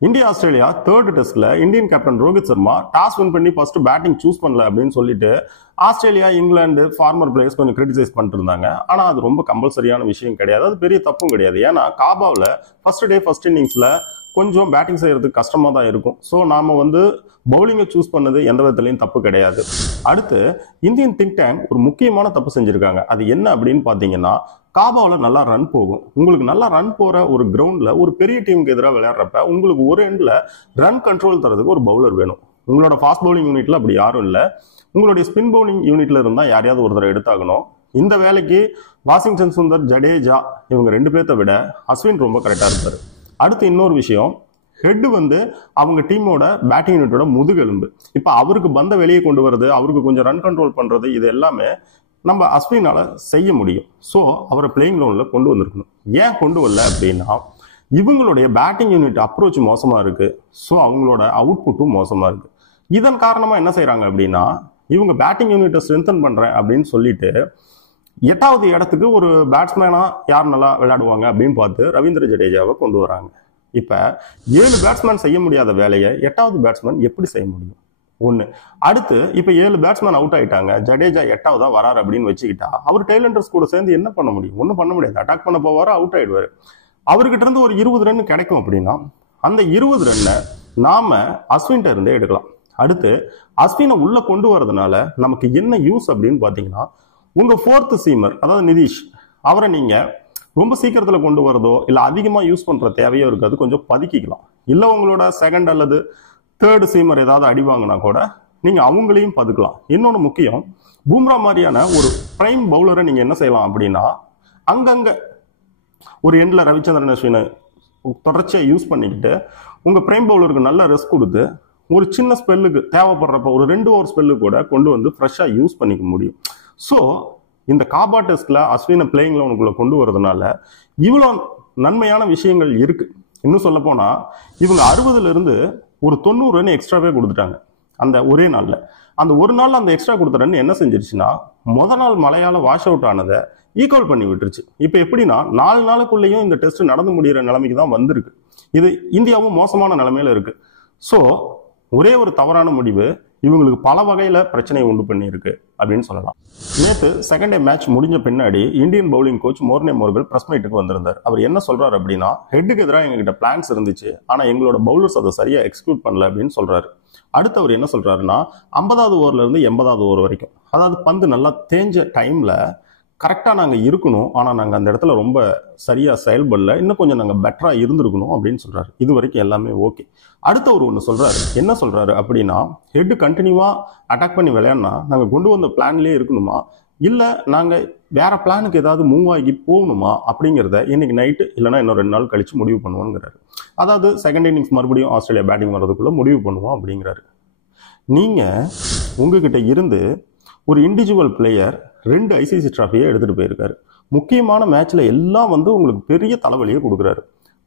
India Australia third டெஸ்ட்ல Indian captain Rohit Sharma toss win பண்ணி first batting choose பண்ணல அப்படின்னு சொல்லிட்டு ஆஸ்திரேலியா இங்கிலாந்து ஃபார்மர் பிளேயர்ஸ் கொஞ்சம் கிரிட்டிசைஸ் பண்ணிட்டு இருந்தாங்க. ஆனா அது ரொம்ப கம்பல்சரியான விஷயம் கிடையாது, அது பெரிய தப்பும் கிடையாது. ஏன்னா காபாவில் ஃபர்ஸ்ட் இன்னிங்ஸ்ல கொஞ்சம் பேட்டிங் செய்யறதுக்கு கஷ்டமா தான் இருக்கும். ஸோ நாம பவுலிங்கை சூஸ் பண்ணது எந்த விதத்துலையும் தப்பு கிடையாது. அடுத்து இந்தியன் திங்க் டேங்க் ஒரு முக்கியமான தப்பு செஞ்சிருக்காங்க. அது என்ன அப்படின்னு பாத்தீங்கன்னா, காபாவில் நல்லா ரன் போகும். உங்களுக்கு நல்லா ரன் போற ஒரு கிரவுண்ட்ல ஒரு பெரிய டீமுக்கு எதிராக விளையாடுறப்ப உங்களுக்கு ஒரு எண்ட்ல ரன் கண்ட்ரோல் தரதுக்கு ஒரு பவுலர் வேணும். உங்களோட ஃபாஸ்ட் பவுலிங் யூனிட்ல அப்படி யாரும் இல்லை. உங்களுடைய ஸ்பின் பவுலிங் யூனிட்ல இருந்தா யாரையாவது ஒருத்தர் எடுத்தாகணும். இந்த வேலைக்கு வாஷிங்டன் சுந்தர், ஜடேஜா இவங்க 2 பேர்த்த விட அஸ்வின் ரொம்ப கரெக்டா இருப்பாரு. அடுத்து இன்னொரு விஷயம், ஹெட் அவங்க டீமோட பேட்டிங் யூனிட்டோட முதுகெலும்பு. இப்ப அவருக்கு பந்த வெளியே கொண்டு வருது, அவருக்கு கொஞ்சம் ரன் கண்ட்ரோல் பண்றது, இது எல்லாமே நம்ம அஸ்வினால செய்ய முடியும். ஸோ அவரை பிளேயிங் கிரவுண்ட்ல கொண்டு வந்திருக்கணும். ஏன் கொண்டு வரல அப்படின்னா, இவங்களுடைய பேட்டிங் யூனிட் அப்ரோச் மோசமா இருக்கு. ஸோ அவங்களோட அவுட்புட்டும் மோசமா இருக்கு. இதன் காரணமா என்ன செய்யறாங்க அப்படின்னா, இவங்க பேட்டிங் யூனிட்டை ஸ்ட்ரென்தன் பண்றேன் அப்படின்னு சொல்லிட்டு 8வது இடத்துக்கு ஒரு பேட்ஸ்மேனா யார் நல்லா விளையாடுவாங்க அப்படின்னு பார்த்து ரவீந்திர ஜடேஜாவை கொண்டு வராங்க. இப்ப 7 பேட்ஸ்மேன் செய்ய முடியாத வேலையை 8வது பேட்ஸ்மேன் எப்படி செய்ய முடியும்? ஒண்ணு. அடுத்து இப்ப 7 பேட்ஸ்மேன் அவுட் ஆயிட்டாங்க, ஜடேஜா 8வதா வராரு அப்படின்னு வச்சுக்கிட்டா அவர் டெய்லண்டர்ஸ் கூட சேர்ந்து என்ன பண்ண முடியும்? ஒன்றும் பண்ண முடியாது. அட்டாக் பண்ண போவாரு, அவுட் ஆயிடுவாரு. அவர்கிட்ட இருந்து ஒரு 20 ரன் கிடைக்கும் அப்படின்னா அந்த 20 ரன்னை நாம அஸ்வின்ட்ட இருந்தே எடுக்கலாம். அடுத்து அஸ்வினை உள்ள கொண்டு வரதுனால நமக்கு என்ன யூஸ் அப்படின்னு பாத்தீங்கன்னா, உங்க 4th சீமர் அதாவது நிதிஷ், அவரை நீங்க ரொம்ப சீக்கிரத்துல கொண்டு வரதோ இல்ல அதிகமா யூஸ் பண்ற தேவையோ இருக்காது, கொஞ்சம் பதுக்கிக்கலாம். இல்ல உங்களோட 2nd அல்லது 3rd சீமர் ஏதாவது அடி வாங்கினா கூட நீங்க அவங்களையும் பதுக்கலாம். இன்னொன்னு முக்கியம், பூம்ரா மாதிரியான ஒரு பிரைம் பவுலரை நீங்க என்ன செய்யலாம் அப்படின்னா, அங்கங்க ஒரு எண்ட்ல ரவிச்சந்திரன் அஸ்வினை தொடர்ச்சியா யூஸ் பண்ணிக்கிட்டு உங்க பிரைம் பவுலருக்கு நல்ல ரெஸ்ட் கொடுத்து ஒரு சின்ன ஸ்பெல்லுக்கு தேவைப்படுறப்ப ஒரு 2 ஓவர் ஸ்பெல்லு கூட கொண்டு வந்து ஃப்ரெஷ்ஷா யூஸ் பண்ணிக்க முடியும். ஸோ இந்த காபா டெஸ்ட்ல அஸ்வினை பிளேயிங் லெவனுக்குள்ள கொண்டு வரதுனால இவ்வளோ நன்மையான விஷயங்கள் இருக்கு. இன்னும் சொல்ல போனா இவங்க 60ல இருந்து ஒரு 90 ரன் எக்ஸ்ட்ராவே கொடுத்துட்டாங்க அந்த ஒரே நாள்ல. அந்த ஒரு நாள்ல அந்த எக்ஸ்ட்ரா கொடுத்த ரன் என்ன செஞ்சிருச்சுன்னா, நாள் மழையால வாஷ் அவுட் ஆனதை ஈக்குவல் பண்ணி விட்டுருச்சு. இப்ப எப்படின்னா 4 நாளுக்குள்ளேயும் இந்த டெஸ்ட் நடந்து முடிகிற நிலைமைக்கு தான் வந்திருக்கு. இது இந்தியாவும் மோசமான நிலைமையில இருக்கு. ஸோ ஒரே ஒரு தவறான முடிவு இவங்களுக்கு பல வகையில பிரச்சனையை உண்டு பண்ணியிருக்கு அப்படின்னு சொல்லலாம். நேற்று செகண்ட் டே மேட்ச் முடிஞ்ச பின்னாடி Indian bowling coach Morne Morkel press மீட்டுக்கு வந்திருந்தார். அவர் என்ன சொல்றாரு அப்படின்னா, ஹெட்டுக்கு எதிராக எங்ககிட்ட பிளான்ஸ் இருந்துச்சு, ஆனா எங்களோட பவுலர்ஸ் அதை சரியா எக்ஸிக்யூட் பண்ணல அப்படின்னு சொல்றாரு. அடுத்து அவர் என்ன சொல்றாருன்னா, 50வது ஓவர்ல இருந்து 80வது ஓவர் வரைக்கும், அதாவது பந்து நல்லா தேஞ்ச டைம்ல கரெக்டா நாங்க இருக்கணும், ஆனா நாங்க அந்த இடத்துல ரொம்ப சரியா செயல்படல, இன்னும் கொஞ்சம் நாங்க பெட்டரா இருந்திருக்கணும் அப்படின்னு சொல்றாரு. இது வரைக்கும் எல்லாமே ஓகே. அடுத்த ஒரு ஒன்று சொல்றாரு. என்ன சொல்றாரு அப்படின்னா, ஹெட் கண்டினியூவா அட்டாக் பண்ணி விளையாடினா நாங்க கொண்டு வந்த பிளான்லயே இருக்கணுமா, இல்ல நாங்க வேற பிளானுக்கு ஏதாவது மூவ் ஆகி போகணுமா அப்படிங்கிறத இன்னைக்கு நைட்டு இல்லைன்னா இன்னும் 2 நாள் கழிச்சு முடிவு பண்ணுவோங்கிறாரு. அதாவது செகண்ட் இன்னிங்ஸ் மறுபடியும் ஆஸ்திரேலியா பேட்டிங் வர்றதுக்குள்ள முடிவு பண்ணுவோம் அப்படிங்கிறாரு. நீங்க உங்ககிட்ட இருந்து ஒரு இண்டிவிஜுவல் பிளேயர் 2 ICC டிராஃபியை எடுத்துட்டு போயிருக்காரு. முக்கியமான மேட்ச்ல எல்லாம் உங்களுக்கு பெரிய தலைவலியை கொடுக்குறாரு.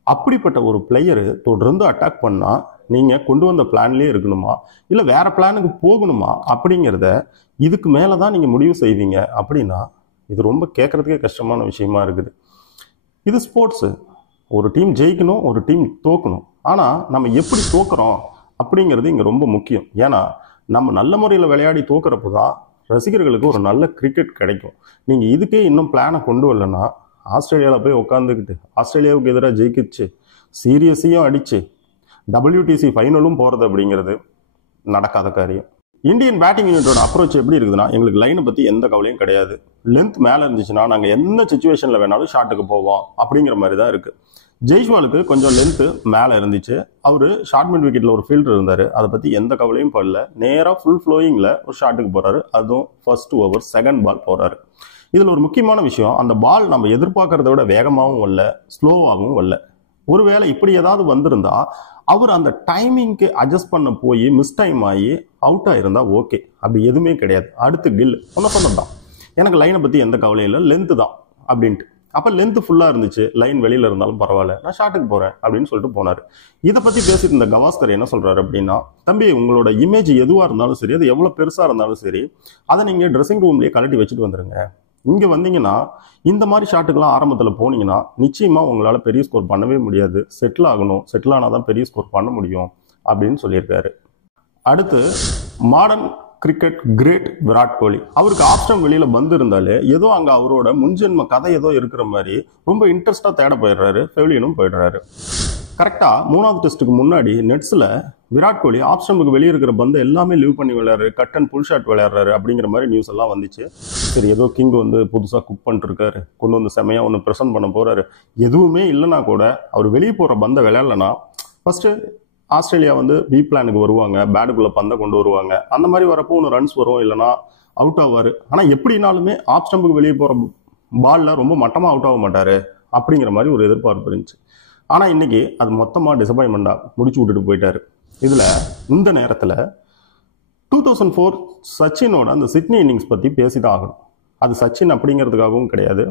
அப்படிப்பட்ட ஒரு பிளேயரு தொடர்ந்து அட்டாக் பண்ணா நீங்க கொண்டு வந்த பிளான்லயே இருக்கணுமா, இல்ல வேற பிளானுக்கு போகணுமா அப்படிங்கிறத இதுக்கு மேலதான் நீங்க முடிவு செய்வீங்க அப்படின்னா இது ரொம்ப கேட்கறதுக்கே கஷ்டமான விஷயமா இருக்குது. இது ஸ்போர்ட்ஸ். ஒரு டீம் ஜெயிக்கணும், ஒரு டீம் தோக்கணும். ஆனா நம்ம எப்படி தோக்குறோம் அப்படிங்கிறது இங்க ரொம்ப முக்கியம். ஏன்னா நம்ம நல்ல முறையில் விளையாடி தோக்குறப்பதான் ரசிகர்களுக்கு ஒரு நல்ல கிரிக்கெட் கிடைக்கும். நீங்க இதுக்கே இன்னும் பிளானை கொண்டு வரலன்னா ஆஸ்திரேலியாவில் போய் உட்காந்துக்கிட்டு ஆஸ்திரேலியாவுக்கு எதிராக ஜெயிக்கிச்சு, சீரியஸையும் அடிச்சு WTC ஃபைனலும் போறது அப்படிங்கிறது நடக்காத காரியம். இந்தியன் பேட்டிங் யூனிட்டோட அப்ரோச் எப்படி இருக்குதுன்னா, எங்களுக்கு லைனை பத்தி எந்த கவலையும் கிடையாது, லென்த் மேல இருந்துச்சுன்னா நாங்க என்ன சுச்சுவேஷன்ல வேணாலும் ஷாட்டுக்கு போவோம் அப்படிங்கிற மாதிரி தான் இருக்கு. ஜெய்ஸ்வாலுக்கு கொஞ்சம் லென்த் மேல இருந்துச்சு, அவரு ஷார்ட் மிட் விக்கெட்ல ஒரு ஃபீல்டர் இருந்தாரு, அதை பத்தி எந்த கவலையும் படல. நேரா ஃபுல் ஃப்ளோயிங்ல ஒரு ஷாட்டுக்கு போறாரு, அதுவும் ஃபர்ஸ்ட் ஓவர் 2nd பால் போறாரு. இதுல ஒரு முக்கியமான விஷயம், அந்த பால் நம்ம எதிர்பார்க்கறத விட வேகமாகவும் வரல, ஸ்லோவாகவும் வரல. ஒருவேளை இப்படி ஏதாவது வந்திருந்தா அவர் அந்த டைமிங்க்கு அட்ஜஸ்ட் பண்ண போய் மிஸ் டைம் ஆகி அவுட் ஆயிருந்தா ஓகே. அப்படி எதுவுமே கிடையாது. அடுத்து கில் சொன்னதான், எனக்கு லைனை பத்தி எந்த கவலையும் இல்லை, லென்த் தான் அப்படின்ட்டு. அப்ப லென்த் ஃபுல்லா இருந்துச்சு, லைன் வெளியில இருந்தாலும் பரவாயில்ல, நான் ஷாட்டுக்கு போறேன் அப்படின்னு சொல்லிட்டு போனாரு. இதை பத்தி பேசிட்டு இருந்த கவாஸ்கர் என்ன சொல்றாரு அப்படின்னா, தம்பி உங்களோட இமேஜ் எதுவா இருந்தாலும் சரி, அது எவ்வளவு பெருசா இருந்தாலும் சரி, அதை நீங்க ட்ரெஸ்ஸிங் ரூம்லயே கழட்டி வச்சுட்டு வந்துருங்க. இங்கே வந்தீங்கன்னா இந்த மாதிரி ஷாட்டுக்கெல்லாம் ஆரம்பத்தில் போனீங்கன்னா நிச்சயமாக உங்களால் பெரிய ஸ்கோர் பண்ணவே முடியாது. செட்டில் ஆகணும், செட்டில் ஆனால் தான் பெரிய ஸ்கோர் பண்ண முடியும் அப்படின்னு சொல்லியிருக்காரு. அடுத்து modern cricket great Virat Kohli. அவருக்கு ஆப்ஷன் வெளியில் வந்திருந்தாலே ஏதோ அங்கே அவரோட முன்ஜென்ம கதை ஏதோ இருக்கிற மாதிரி ரொம்ப இன்ட்ரெஸ்டாக தேட போயிடுறாரு, பெவிலியனும் போயிடுறாரு. கரெக்டாக 3வது டெஸ்ட்டுக்கு முன்னாடி நெட்ஸில் விராட் கோலி ஆஃப் ஸ்டம்புக்கு வெளியே இருக்கிற பந்து எல்லாமே லீவ் பண்ணி விளையாடுறாரு, கட் அண்ட் புல் ஷாட் விளையாடுறாரு அப்படிங்கிற மாதிரி நியூஸ் எல்லாம் வந்துச்சு. சரி, ஏதோ கிங் வந்து புதுசாக குக் பண்ணிருக்காரு, கொண்டு வந்து செமையாக ஒன்று ப்ரெசென்ட் பண்ண போறாரு. எதுவுமே இல்லைனா கூட அவர் வெளியே போகிற பந்தை விளையாடலன்னா ஃபர்ஸ்ட் ஆஸ்திரேலியா வந்து பி பிளானுக்கு வருவாங்க, பேட்டுக்குள்ள பந்தை கொண்டு வருவாங்க. அந்த மாதிரி வரப்போ ஒன்று ரன்ஸ் வரும், இல்லைனா அவுட் ஆவார். ஆனால் எப்படினாலுமே ஆஃப் ஸ்டம்புக்கு வெளியே போகிற பாலில் ரொம்ப மட்டமாக அவுட் ஆக மாட்டார் அப்படிங்கிற மாதிரி ஒரு எதிர்பார்ப்பு இருந்துச்சு. ஆனால் இன்னைக்கு அது மொத்தமாக டிசப்பாயின்மெண்டாக முடிச்சு விட்டுட்டு போயிட்டாரு. இதில் இந்த நேரத்தில் 2004 சச்சினோட அந்த சிட்னி இன்னிங்ஸ் பற்றி பேசி தான் ஆகணும். அது சச்சின் அப்படிங்கிறதுக்காகவும் கிடையாது,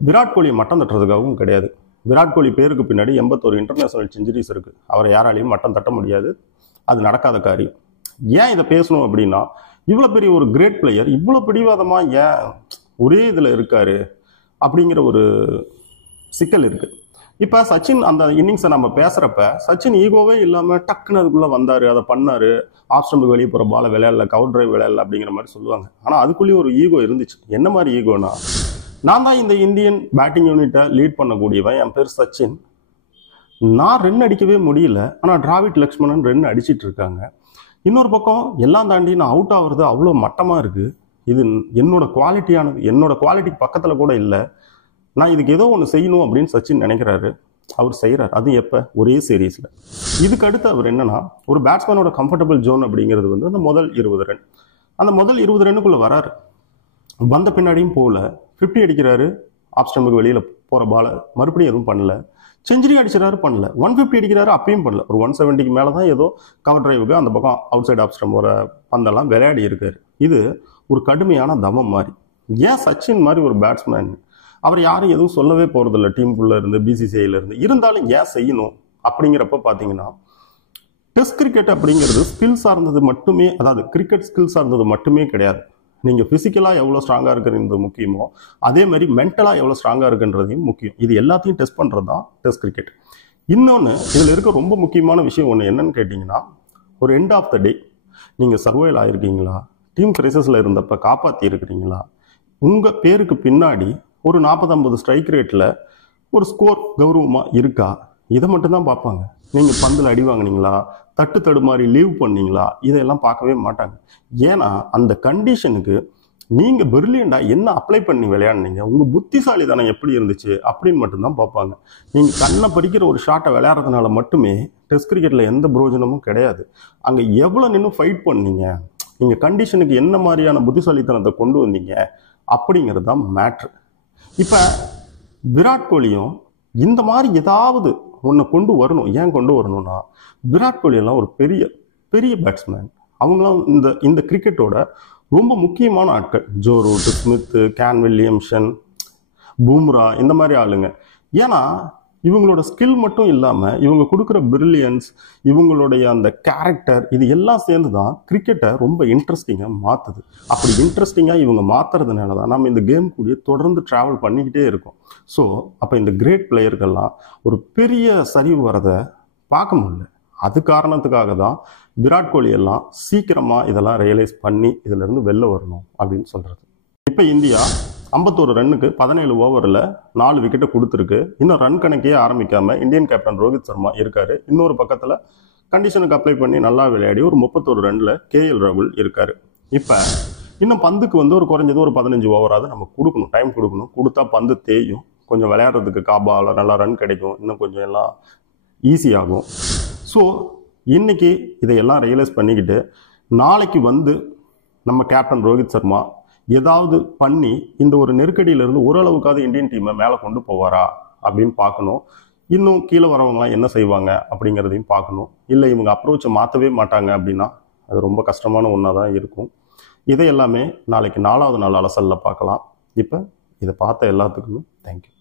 விராட் கோலியை மட்டம் தட்டுறதுக்காகவும் கிடையாது. விராட் கோலி பேருக்கு பின்னாடி 81 இன்டர்நேஷனல் செஞ்சுரிஸ் இருக்குது. அவரை யாராலையும் மட்டம் தட்ட முடியாது, அது நடக்காத காரியம். ஏன் இதை பேசணும் அப்படின்னா, இவ்வளோ பெரிய ஒரு கிரேட் பிளேயர் இவ்வளோ பிடிவாதமாக ஏன் ஒரே இதில் இருக்காரு அப்படிங்கிற ஒரு சிக்கல் இருக்குது. இப்போ சச்சின் அந்த இன்னிங்ஸை நம்ம பேசுகிறப்ப சச்சின் ஈகோவே இல்லாமல் டக்குன்னு அதுக்குள்ளே வந்தார், அதை பண்ணார், ஆஃப் ஸ்டம்புக்கு வெளியே போகிற பாலை விளையாடல, கவர் டிரைவ் விளையாடல அப்படிங்கிற மாதிரி சொல்லுவாங்க. ஆனால் அதுக்குள்ளேயே ஒரு ஈகோ இருந்துச்சு. என்ன மாதிரி ஈகோனா, நான் தான் இந்த இந்தியன் பேட்டிங் யூனிட்டை லீட் பண்ணக்கூடியவன், என் பேர் சச்சின், நான் ரன் அடிக்கவே முடியல, ஆனால் டிராவிட் லக்ஷ்மணன் ரன் அடிச்சிட்டு இருக்காங்க. இன்னொரு பக்கம் எல்லாம் தாண்டி நான் அவுட் ஆகுறது அவ்வளோ மட்டமாக இருக்குது, இது என்னோட குவாலிட்டியானது, என்னோட குவாலிட்டிக்கு பக்கத்தில் கூட இல்லை, நான் இதுக்கு ஏதோ ஒன்று செய்யணும் அப்படின்னு சச்சின் நினைக்கிறாரு. அவர் செய்கிறார். அது எப்போ? ஒரே சீரீஸில். இதுக்கு அடுத்து அவர் என்னன்னா, ஒரு பேட்ஸ்மேனோட கம்ஃபர்டபுள் ஜோன் அப்படிங்கிறது வந்து அந்த முதல் 20 ரன். அந்த முதல் 20 ரன்னுக்குள்ளே வராரு, வந்த பின்னாடியும் போகல, 50 அடிக்கிறாரு, ஆஃப் ஸ்டம்புக்கு வெளியில் போகிற பாலை மறுபடியும் எதுவும் பண்ணல, செஞ்சுரி அடிச்சிடாரு, பண்ணல, 150 அடிக்கிறாரு, அப்பயும் பண்ணல, ஒரு 170க்கு மேலே தான் ஏதோ கவர் டிரைவுக்கு அந்த பக்கம் அவுட் சைட் ஆஃப் ஸ்டம்ப் வர பந்தெல்லாம் விளையாடி இருக்காரு. இது ஒரு கடுமையான தமம் மாதிரி. ஏன் சச்சின் மாதிரி ஒரு பேட்ஸ்மேன், அவர் யாரும் எதுவும் சொல்லவே போகிறதில்ல டீமுக்குள்ளே இருந்து, பிசிசிஐல இருந்து, இருந்தாலும் ஏன் செய்யணும் அப்படிங்கிறப்ப பார்த்தீங்கன்னா, டெஸ்ட் கிரிக்கெட் அப்படிங்கிறது ஸ்கில் சார்ந்தது மட்டுமே, அதாவது கிரிக்கெட் ஸ்கில் சார்ந்தது மட்டுமே கிடையாது. நீங்கள் ஃபிசிக்கலாக எவ்வளோ ஸ்ட்ராங்காக இருக்குன்றது முக்கியமோ, அதே மாதிரி மென்டலாக எவ்வளோ ஸ்ட்ராங்காக இருக்குன்றதையும் முக்கியம். இது எல்லாத்தையும் டெஸ்ட் பண்ணுறது தான் டெஸ்ட் கிரிக்கெட். இன்னொன்று இதில் இருக்க ரொம்ப முக்கியமான விஷயம் ஒன்று என்னன்னு கேட்டிங்கன்னா, ஒரு எண்ட் ஆஃப் த டே நீங்கள் சர்வைவல் ஆகிருக்கீங்களா, டீம் கிரைசஸில் இருந்தப்போ காப்பாற்றி இருக்கிறீங்களா, உங்கள் பேருக்கு பின்னாடி ஒரு 40-50 ஸ்ட்ரைக் ரேட்டில் ஒரு ஸ்கோர் கௌரவமாக இருக்கா, இதை மட்டும்தான் பார்ப்பாங்க. நீங்கள் பந்தில் அடி வாங்கினீங்களா, தட்டு தடுமாறி லீவ் பண்ணீங்களா, இதையெல்லாம் பார்க்கவே மாட்டாங்க. ஏன்னா அந்த கண்டிஷனுக்கு நீங்கள் பிரில்லியண்டாக என்ன அப்ளை பண்ணி விளையாடுனீங்க, உங்கள் புத்திசாலித்தனம் எப்படி இருந்துச்சு அப்படின்னு மட்டும்தான் பார்ப்பாங்க. நீங்கள் கண்ணை பறிக்கிற ஒரு ஷாட்டை விளையாடுறதுனால மட்டுமே டெஸ்ட் கிரிக்கெட்டில் எந்த பிரயோஜனமும் கிடையாது. அங்கே எவ்வளோ நின்று ஃபைட் பண்ணீங்க, நீங்கள் கண்டிஷனுக்கு என்ன மாதிரியான புத்திசாலித்தனத்தை கொண்டு வந்தீங்க அப்படிங்கிறது தான் மேட்ரு. இப்போ விராட் கோலியும் இந்த மாதிரி ஏதாவது ஒன்று கொண்டு வரணும். ஏன் கொண்டு வரணும்னா, விராட் கோலியெல்லாம் ஒரு பெரிய பெரிய பேட்ஸ்மேன், அவங்களாம் இந்த கிரிக்கெட்டோட ரொம்ப முக்கியமான ஆட்கள். Joe Root, Smith, Kane Williamson, Bumrah, இந்த மாதிரி ஆளுங்க. ஏன்னா இவங்களோட ஸ்கில் மட்டும் இல்லாமல் இவங்க கொடுக்குற பிரில்லியன்ஸ், இவங்களுடைய அந்த கேரக்டர், இது எல்லாம் சேர்ந்து தான் கிரிக்கெட்டை ரொம்ப இன்ட்ரெஸ்டிங்காக மாற்றுது. அப்படி இன்ட்ரெஸ்டிங்காக இவங்க மாற்றுறதுனால தான் நம்ம இந்த கேம் கூட தொடர்ந்து ட்ராவல் பண்ணிக்கிட்டே இருக்கோம். ஸோ அப்போ இந்த கிரேட் பிளேயர்கள்லாம் ஒரு பெரிய சரிவு வரதை பார்க்க முடியல. அது காரணத்துக்காக தான் விராட் கோலி எல்லாம் சீக்கிரமாக இதெல்லாம் ரியலைஸ் பண்ணி இதிலிருந்து வெளில வரணும் அப்படின்னு சொல்கிறது. இப்போ இந்தியா 51 ரன்னுக்கு 17 ஓவரில் 4 விக்கெட்டை கொடுத்துருக்கு. இன்னும் ரன் கணக்கே ஆரம்பிக்காம இந்தியன் கேப்டன் ரோஹித் சர்மா இருக்காரு. இன்னொரு பக்கத்தில் கண்டிஷனுக்கு அப்ளை பண்ணி நல்லா விளையாடி ஒரு 31 ரன்ல கேஎல் ராகுல் இருக்காரு. இப்போ இன்னும் பந்துக்கு வந்து ஒரு குறைஞ்சது ஒரு 15 ஓவராவது நம்ம கொடுக்கணும், டைம் கொடுக்கணும். கொடுத்தா பந்து தேயும், கொஞ்சம் விளையாடுறதுக்கு காபாவில் நல்லா ரன் கிடைக்கும், இன்னும் கொஞ்சம் எல்லாம் ஈஸியாகும். ஸோ இன்னைக்கு இதையெல்லாம் ரியலைஸ் பண்ணிக்கிட்டு நாளைக்கு வந்து நம்ம கேப்டன் ரோஹித் சர்மா ஏதாவது பண்ணி இந்த ஒரு நெருக்கடியிலிருந்து ஓரளவுக்காவது இந்தியன் டீமை மேலே கொண்டு போவாரா அப்படின்னு பார்க்கணும். இன்னும் கீழே வரவங்களாம் என்ன செய்வாங்க அப்படிங்கிறதையும் பார்க்கணும். இல்லை இவங்க அப்ரோச்சை மாற்றவே மாட்டாங்க அப்படின்னா அது ரொம்ப கஷ்டமான ஒன்றா தான் இருக்கும். இதை எல்லாமே நாளைக்கு 4வது நாள் அலசலில் பார்க்கலாம். இப்போ இதை பார்த்த எல்லாத்துக்குமே தேங்க்யூ.